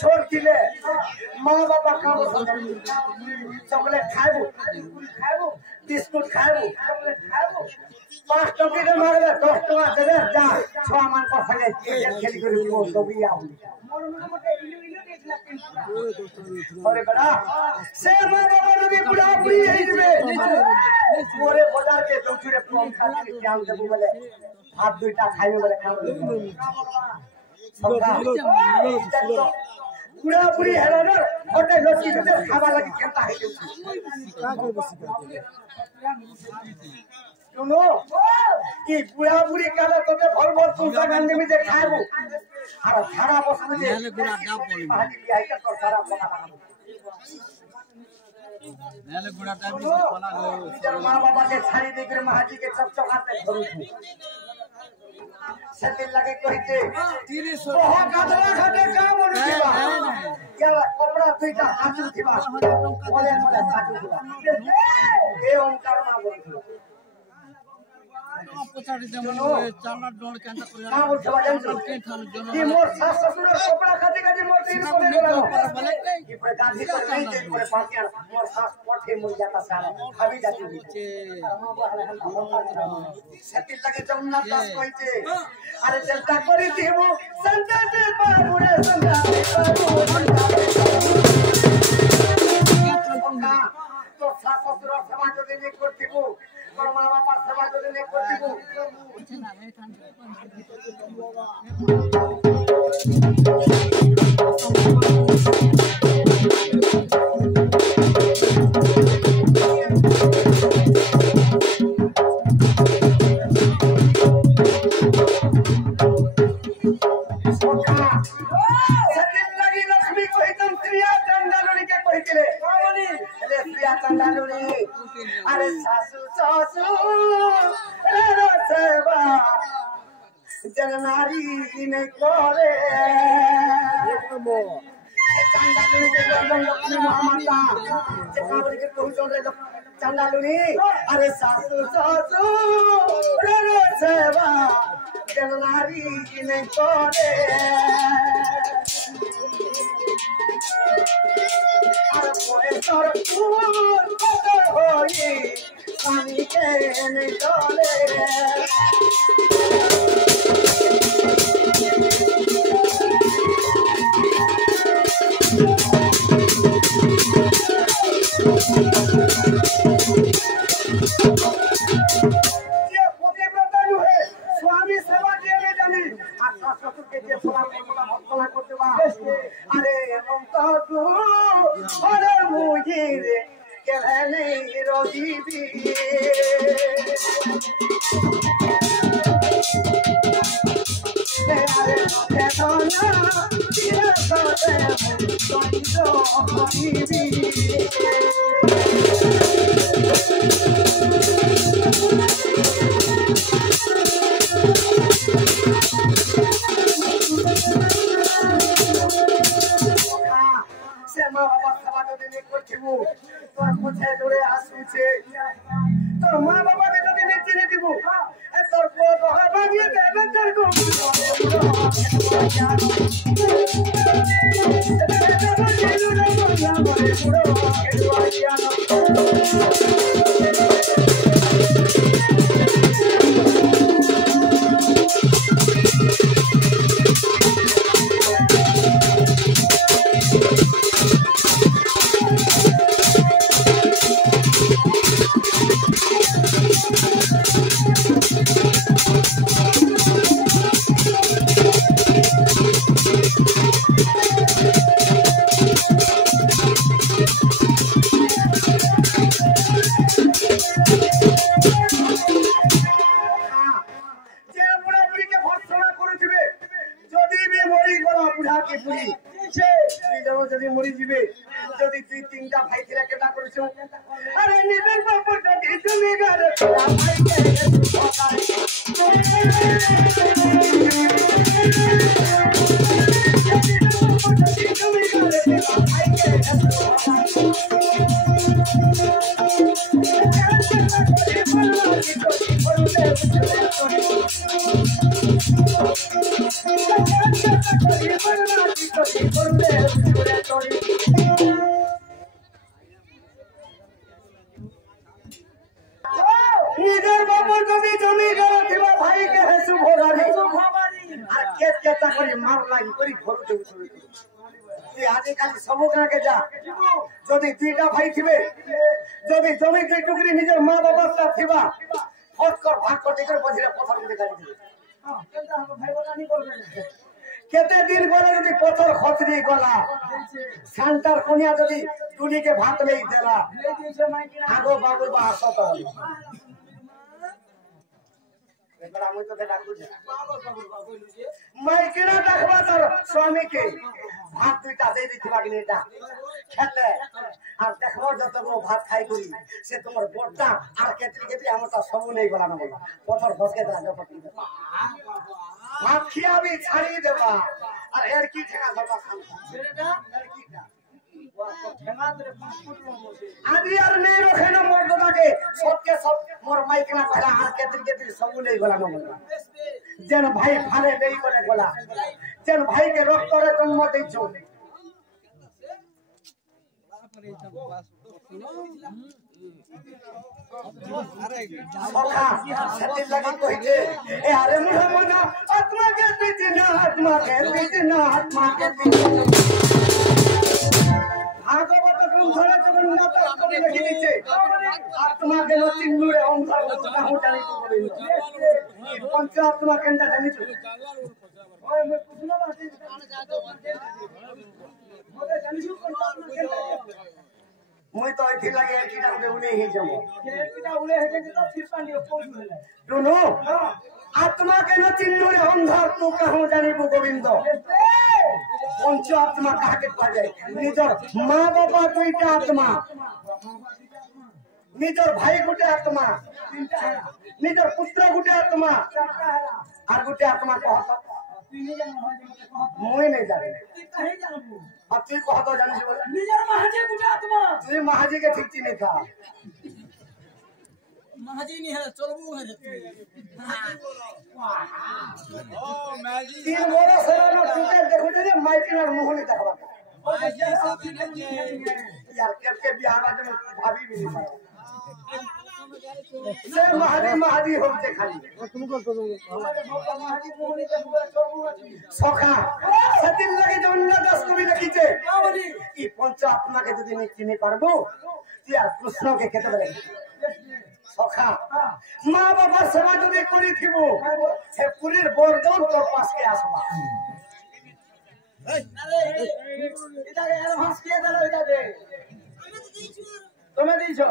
छोड़ दिले माँ बाबा चॉकलेट खाबू बिस्कुट खाबू 5 टका मारबे 10 टका देबे जा 6 मान पर फले खेल कर दबी आऊ अरे बड़ा से माँ बाबा भी बुढ़ा बुढ़ी है जबे मोरे बाजार के चौचुरे कम खातिर क्या देबू बोले हाथ दुईटा खाइबे बोले खा बुढ़ा बुढ़ी है ना ओटे लस्सी से खावा लगी केता है सुनो कि बुढ़ा बुढ़ी काले तोके भल भल तुलसा गांधी में जे खाबू और खाना बस में जे बुढ़ा डाब बोली भाजी आई के तो सारा बना नेले बुढ़ा डाब बना गो मां बाबा के छाड़ी देकर महाजी के चकचकाते धरू सते लगे कहते बहुत गादरा खटे काम होनुवा क्या कपड़ा दुईटा हाथू थिबा बोले बोले हाथू थिबा ए ओंकार मा बोलथो पछाडी जमनो चाला डोल केंता कर ना बोलथबा जानछो कि मोर सास ससुर कपड़ा खाते खाते मोर तीन को ले गलो कि पर गाधी को नहीं दे पर पाकिया मोर सास पठे मुर जाता सारा अभी जाती सते लगे जमुना दास कहते अरे चलता करी देबो संताते बाबूरे संताते बाबू तो सास ससुर समाज देने करथिबो और मां बाप समाज देने करथिबो अरे सासू सासू रे सेवा जननारी ने करे चंदालुनी के लक्ष्मी महामाता चकावरी के कहू रे चंदालुनी अरे सासू सासू रे सेवा जननारी ने करे अरे बोले तोर होई पानी के ने डोले ये पोते ब्रतानु है स्वामी सेवा देने जाने आत्मा ससुर के जे सेवा भक्तला करते बा अरे हम तो तू अरे मुझे के नहीं रोजी भी अरे सोना तेरा सोते तो भी माँ बाबा सभा तो देने को थिबू तो मुझे जोड़े आंसू छे तो माँ बाबा के तो देने चिने थिबू ए तोर को तो भागिए दे बेटर को मरी जीवे जदी तू तीनटा भाई थिला केटा करछु अरे निबे बाबू जदी तुमी घर भाई के মার লাগি করি ঘরতে উঠে তুই আজকাল সব গাঁকে যা যদি দুইটা ভাই থিবে যদি জমি দুই টুকরি নিজের মা বাবার সাথে থিবা ফট কর ভাগ করতে করে বজিরা পথর মধ্যে গাড়ি দিবে কেতে দিন বলে যদি পথর খতরি গলা শান্তার কোনিয়া যদি টুলিকে ভাত নেই দেলা আগো বাবু বা আসত মাইকিনা ডাকবা তোর স্বামীকে ভাত দুইটা দিয়ে দিতে পারিনি এটা খেতে আর দেখো যত ভাত খাই করি সে তোমার বড়টা আর কেটে কেটে আমার তো সব নেই বলা না বলা পথর ফসকে দেওয়া ভাত খিয়াবি ছাড়িয়ে দেবা আর এর কি ঠেকা ধরবা আদি আর নেই রখে না মোর দাদাকে সবকে সব মোর মাইকিনা করা আর কেটে কেটে সব নেই বলা না বলা যেন ভাই ফালে দেই বলে বলা যেন ভাইকে রক্তরে জন্ম দিচ্ছ ভাগবত গ্রন্থরে জগন্নাথ লিখে দিচ্ছে আত্মাকে চিন্নুরে অন্ধকার জানি পঞ্চ আত্মা কেন্দ্র জানিছ মুই তো এটি লাগে এটিটা উড়ে হে যাব এটিটা উড়ে হে যে তো ফিরপানি পৌঁছ হলে দুনো আত্মা কেন চিন্নুরে অন্ধকার তো কাহো জানিব গোবিন্দ পঞ্চ আত্মা কাকে পাওয়া যায় নিজের মা বাবা দুইটা আত্মা নিজের ভাই গোটে আত্মা নিজের পুত্র গোটে আত্মা আর গোটে আত্মা কহত মুই নেই জানি আর তুই কহত জানিস বলে নিজের মাহাজি গোটে আত্মা তুই মাহাজিকে ঠিক চিনি থা মাহাজি নি है চলবো है तीन বড় সরানো টুটে দেখো যে মাইকিনার মোহনি দেখবা মাহাজি সব यार के बिहार में भाभी भी नहीं से महादी होते खाली तुमको महादी मोहनी सखा सतिन लगे जन्ना 10 कवि लिखिছে ई पंच आत्मा के যদি নি চিনি পারবো তুই আর কৃষ্ণ কে খেতে পারে সখা মা বাবার সেবা যদি করি থিব সে পুরীর বরদন তোর পাশে আসবা এই আরে এটা অ্যাডভান্স কে দিল এটা দে তুমি দিছো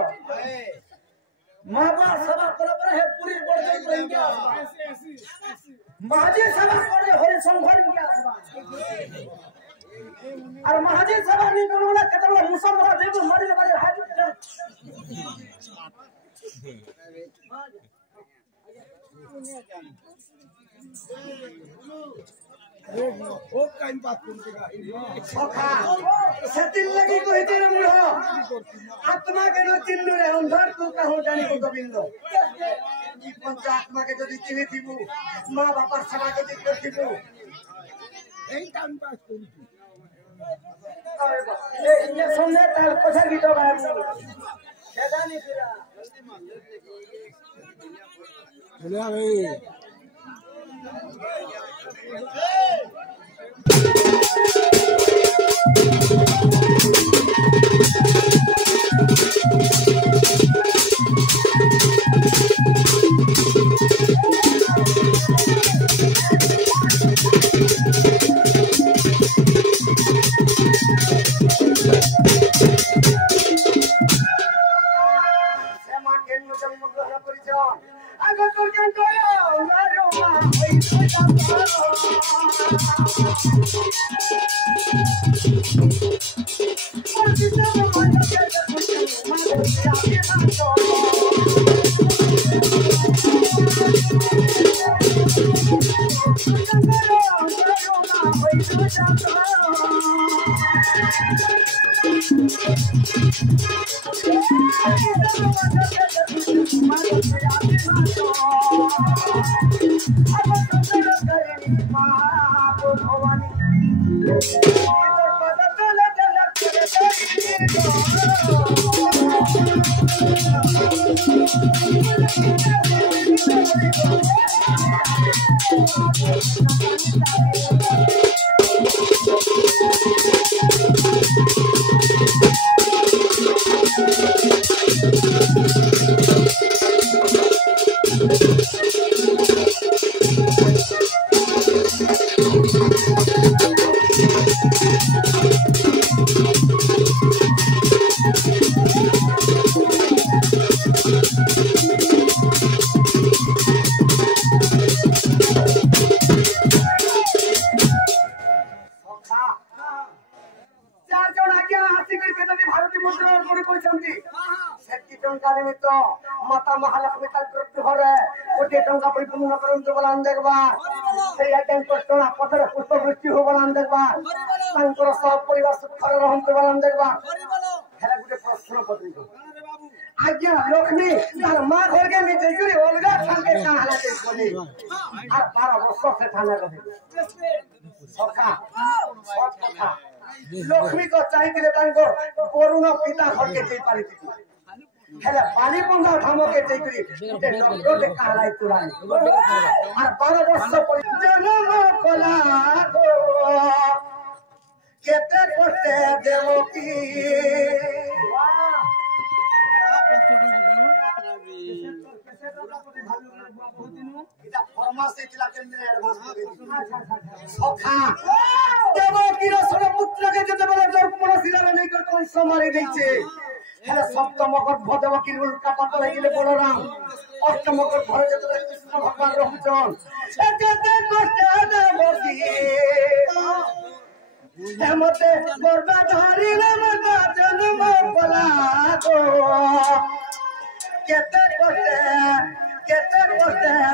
মা বাবা সেবা করে পরে হে পুরীর বরদন কই কে আসবা মাঝে সেবা করে হরি সংঘর কে আসবা আর মাঝে সেবা নি করলা কতলা মুসলমান দেব মারিলে মারি হাত ओ काइन बात करतेगा सखा सतिल लगी कहिते रे मुढ़ आत्मा के न चिन्नु रे अंधार तू कहू जानी को गोविंद ई पंच आत्मा के जदी चिन्हि थिबु मां बापा सेवा के दिक थिबु एई टाइम पास करती अरे ये सुनने तार कथा गीत गाय केदानी फिरा बोले भाई माता महालक्ष्मी घरे गोटे टंका परिपूर्ण करते बोला देखबा पथर पुष्पवृष्टि हो बोला देखबा सब परिवार सुखर रहते बोला देखबा गोटे प्रश्न पत्रिका आज्ञा लक्ष्मी तार माँ घर के नीचे जुड़ी अलगा ठान के कहां के बोली आ 12 वर्ष से थाना रहे सखा सब कथा लक्ष्मी को चाहिए तांको करुणा पिता घर के दे पारी थी हेला पानी पंगा धामो के देकरी गोटे नगरो के कहलाई तुरानी आ 12 वर्ष पर जन्म कोला गो केते कोते देवो की इदा फरमास इतला केंद्र एडवांस करे सखा देवो की रसर पुत्र के जते बले दर्पण शिला नहीं कर कोन समारी दैछे हेला सप्तम गर्भदेव की उल्का पता लगिले बलराम अष्टम गर्भरे जते कृष्ण भगवान रहउछन एते कष्ट देवकी हेमते गर्भा धरिले माता जन्म बला गो केते कष्ट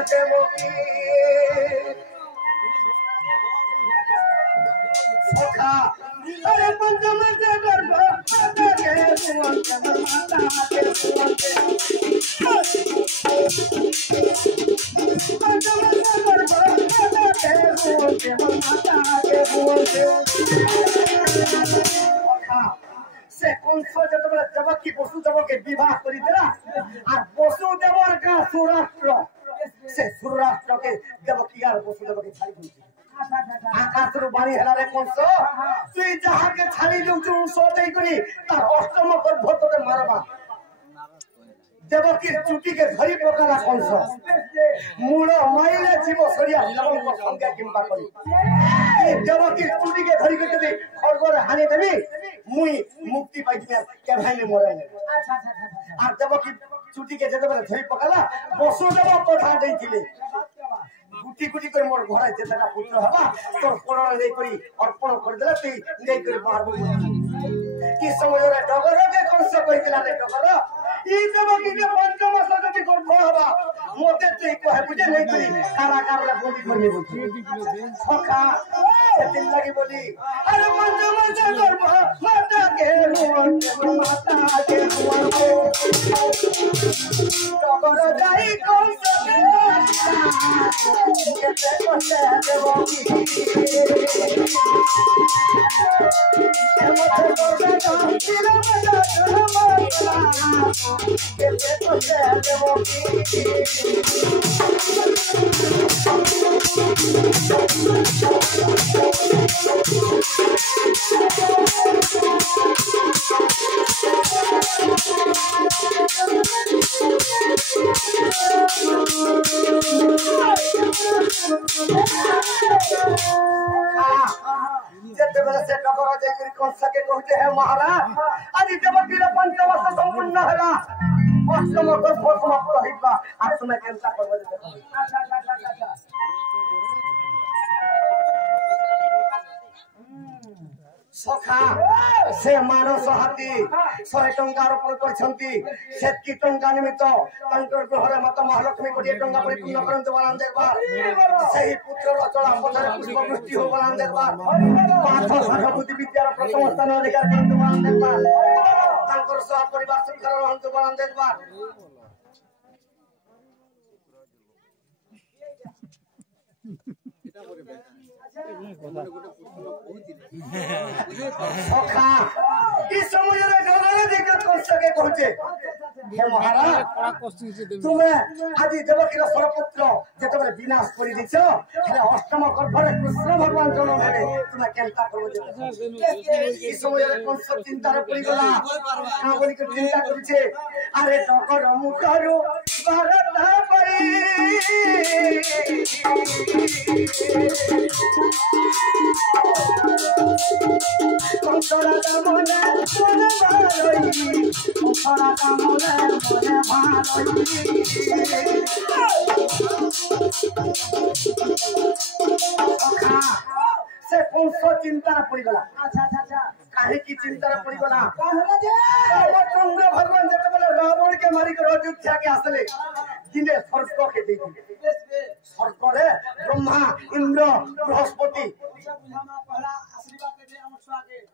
देवकी सखा अरे पंचम से गर्भ माता के सुवन के माता के सुवन के पंचम से गर्भ माता के सुवन के माता के सुवन के सखा से कंस जब की पशु देव के विवाह करी देला और पशु देवर का सुराष्ट्र से सुराष्ट्र के देवकी और पशु देव के छाड़ी दी आकाश रो बाणी हला रे कंस तुई जहां के छाड़ी लु तू सो देई करी तार अष्टम गर्भ तोते मारबा देवकी चुटी के धरी प्रकार कंस मूल माइले जीव सरिया लवण को संज्ञा किंबा करी देवकी चुटी के धरी के दे खरगोर हानि देबी मुई मुक्ति पाइतिया के भाईले मोरे आ देवकी चुटी के जते धरी पकाला बसु देव कथा देइतिले गुटी गुटी कर मोर घर जेतका पुत्र हबा तोर कोरण ले करी अर्पण कर देला ती ले कर मारबो कि समय रे डगर के कंस कहितला रे डगर ई देवकी के पंचम सदति गर्भ हबा मोते ते कहे बुझे नहीं करी कारागार रे बोली करनी बोली सखा दिल लगी बोली अरे पंचम से गर्भ माता के रुवन माता के रुवन डगर जाई कंस के केते कष्ट देवकी हेमते गर्भ तिरा मजा केते कष्ट देवकी जते बेले से डगर देखरी कंस के कहते हैं महाराज आज देवकी रे पंचवर्ष संपूर्ण हला अष्टम गर्भ समाप्त होइबा आ समय केनसा करबे देखो सखा से मानस हाथी 100 टंका अर्पण करछंती सेतकी टंका निमित्त तंकर घरे माता महालक्ष्मी कोटी टंका परिपूर्ण करंत बलान देखबा सही पुत्र रचला पथरे पुष्पवृष्टि हो बलान देखबा पाठ साठ बुद्धि विद्यार प्रथम स्थान अधिकार करंत बलान देखबा तंकर सह परिवार सुखर रहंत बलान देखबा सखा इस समय रे डगर देख कंस के कहते हे महाराज तुमे आज देवकीर सरपुत्र जेतबे विनाश करि दिछ हेले अष्टम गर्भरे कृष्ण भगवान जन्म हेले तुमे केनता करबो ई समय कोन सब चिंता रे पड़ी गला का बोली के चिंता करिछे अरे डकर मुखरु भारता परी कंसरा दामने मने भालई कंसरा दामने मने भालई से कौन सो चिंता पड़ी गला अच्छा काहे की चिंता पड़ी गला कहला जे रामचंद्र भगवान जते बोले रावण के मारी के अयोध्या के आसले दिने स्वर्ग के दे स्वर्ग रे ब्रह्मा इंद्र बृहस्पति पहला आशीर्वाद दे हम स्वागत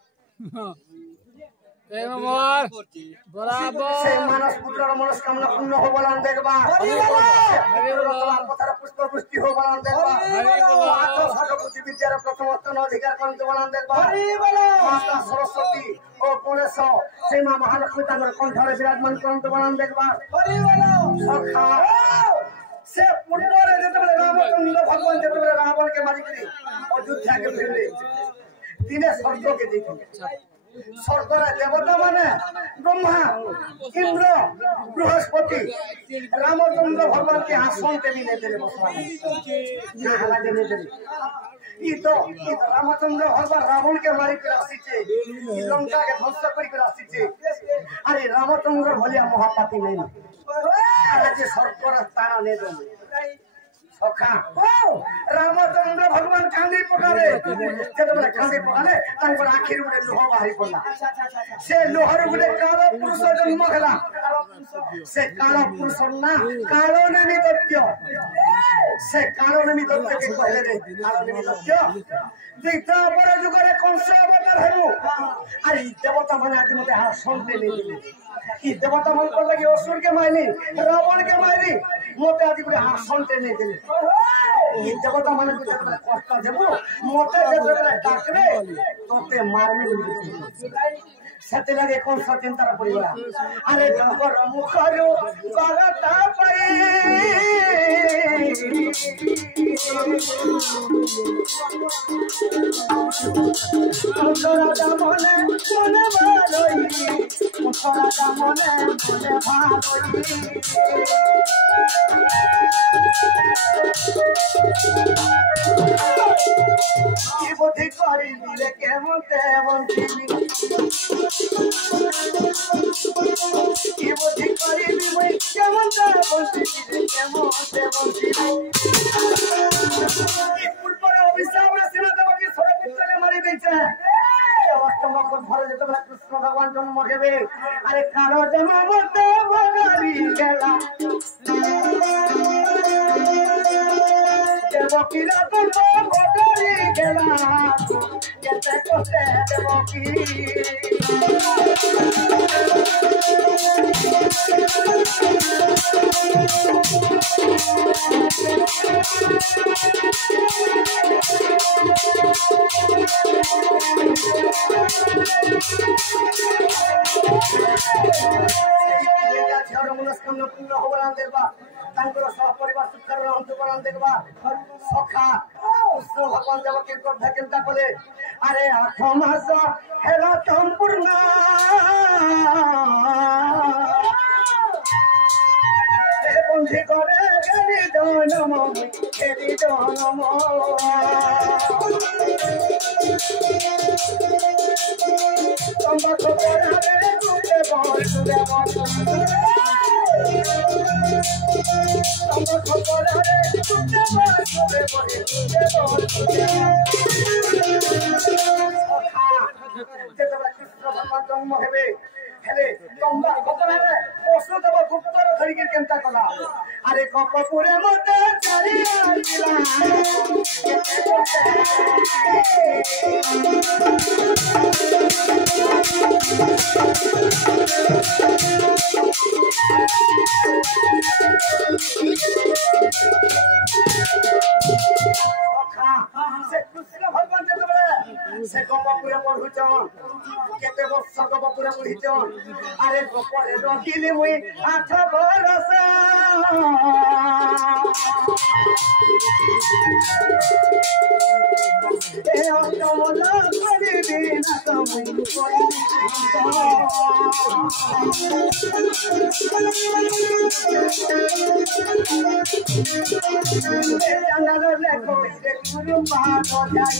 बराबर से मानस पुत्र मनस्कामना पूर्ण हो बलान देखबा पथर पुष्प पुष्टि हो बलान देखबा आठो सरस्वती विद्यार प्रथम स्थान अधिकार करते बलान देखबा माता सरस्वती ओ गणेश से मां महालक्ष्मी तांगर कंठरे विराजमान करते बलान देखबा सखा से पूर्व रे जेतबे रामचंद्र भगवान जेतबे रावण के मारी करी अयोध्या के फिरले दिने स्वर्ग के देखि स्वर्गर देवता माने ब्रह्मा इंद्र बृहस्पति रामचंद्र भगवान के आसन के भी लेते ई तो रामचंद्र भगवान रावण के मारी के राशि छे लंका के ध्वंस करी के राशि छे अरे रामचंद्र भलिया महापापी नहीं अरे जे स्वर्गर स्थान ने दो सखा रामचंद्र भगवान कांदी पकारे जेतबे कांदी पकाले तांकर आखिर गुडे लोह बाहरी पड़ला से लोहर गुडे कालो पुरुष जन्म होला से कालो पुरुष ना कालो नेमी दत्य से कालो नेमी दत्य के कहले रे कालो नेमी दत्य देखता बड़ जुगरे कंस अवतार हेबो अरे देवता माने आज मते हार सुनते नहीं दिले ई देवता मन को लगी असुर के मारली रावण के मारली मोते आज गुडे हार सुनते नहीं दिले ई देवता माने को जेतबे कष्ट देबो मोते जेतबे डाकरे तोते मारमी सते लगे कौन सा चिंता पड़ी गला अरे डगर मुखरु बारता पई कंसरा दामने मने भालई कंसरा दामने मने भालई की बुद्धि करी दिले केमन तेमन की बुद्धि करी दिले केमन तेमन केमन तेमन की पूर्वर अभिशाप रे सेना देवकी सरपुत्र के मारी दैछे अष्टम घर जेतबे कृष्ण भगवान जन्म हेबे अरे कालो जन्म मते भगारी गेला देवकी रतन भगारी गेला केते कोते देवकी मनस्कामना पूर्ण हो बलान देखबा तांकर सह परिवार सुख कर रहंते बलान देखबा सखा कृष्ण भगवान देवकी को भेकेंता कोले अरे 8 मास हेला संपूर्ण ए बंधी करे गेली जनम तंबा खबर रे तुते बोल तंबा खबर रे तुते बोल जेतबे कृष्ण भगवान जन्म हेबे हेले तंबा खबर रे पशु तब गुप्तर धरि के केनता कला अरे कपपुरे मते चली आइला से कृष्ण भगवान जेतबे से गपपुरे पढ़ुचन केते वर्ष गपपुरे पढ़िचन अरे गपरे रखिली मुई 8 बरस ए अटमला करिबी ना तमुई जंगल ले कोई रे गुरु बात जाई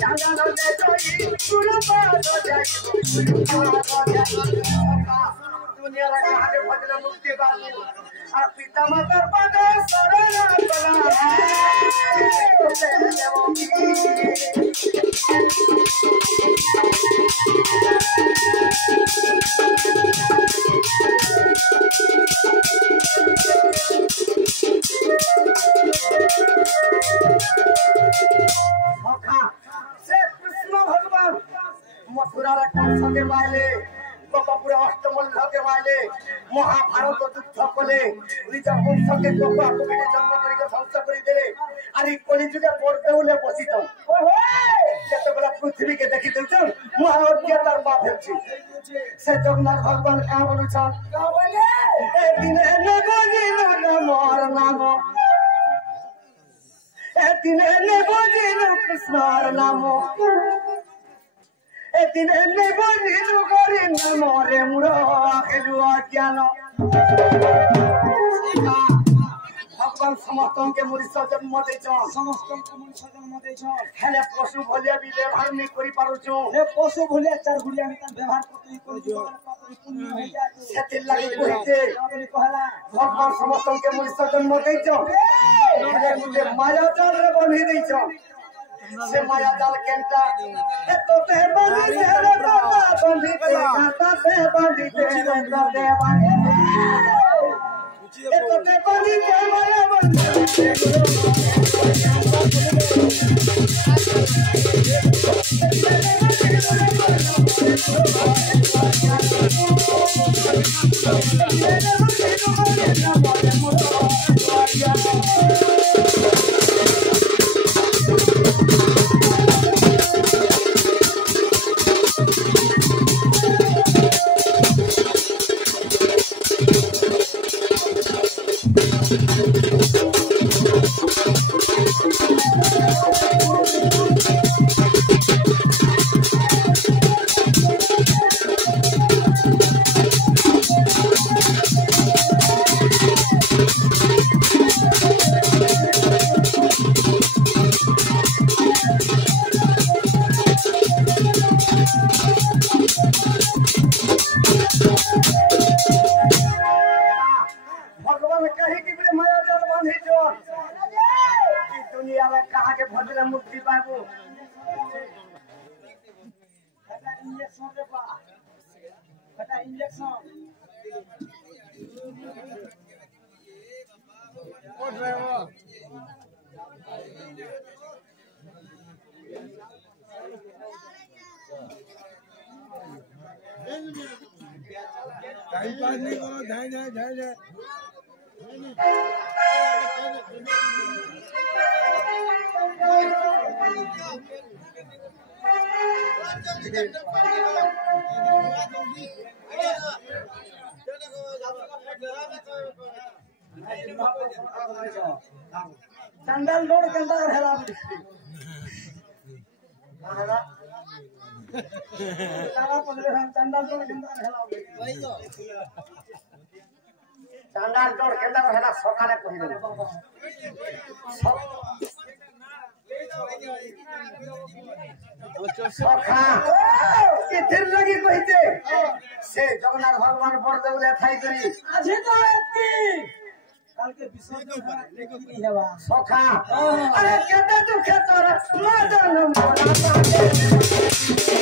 जंगल ले कोई गुरु बात जाई दुनिया रा कहानी भजन मुक्ति बानी आ पिता माता पद शरण कला मथुरा कंस के वाले गपपुरे अष्टमल्ल के वाले महाभारत युद्ध कले निज वंश के गोपा कोटे जन्म करिक ध्वंस करि देले अरे कलिजुगे पड़देउले बसित जते बेला पृथ्वी के देखि देउछ महाअज्ञातार बात हेछि से जगन्नाथ भगवान का बोलुछ का बोले ए दिने ने बोलिनो न मोर नाम ए दिने ने बोलिनो कृष्णर नाम ए दिने ने बोलिनो करे न मोरे मुरो आखेलु अज्ञान भगवान समस्तन के मनुष्य जन्म देछन समस्तन के मनुष्य जन्म देछन हेले पशु भलिया भी व्यवहार नहीं करि पारुछु हे पशु भलिया चार गुलिया में व्यवहार करते करियो पुण्य हो जाय सेते लागि कहिते कहला भगवान समस्तन के मनुष्य जन्म देछन हेले मुझे माया जाल रे बंधी देछन से माया जाल केनता ए तो ते बंधी रे बंधी के खाता से बंधी के दे बागे ए तो ते बंधी के माया बंधी टाइम पास नहीं करो ध्यान चंदन लोड कंदा हेला चला पले हम चंदन लोड कंदा हेला चंदन लोड कंदा हेला सकाले कहिले सखा किथिर लगी कहिते से जगन्नाथ भगवान बरदेउले थाई करी आजे तो एती काल के विसर्जन नहीं हेबा सखा अरे केते दुख तोरा मदन मोरा पाटे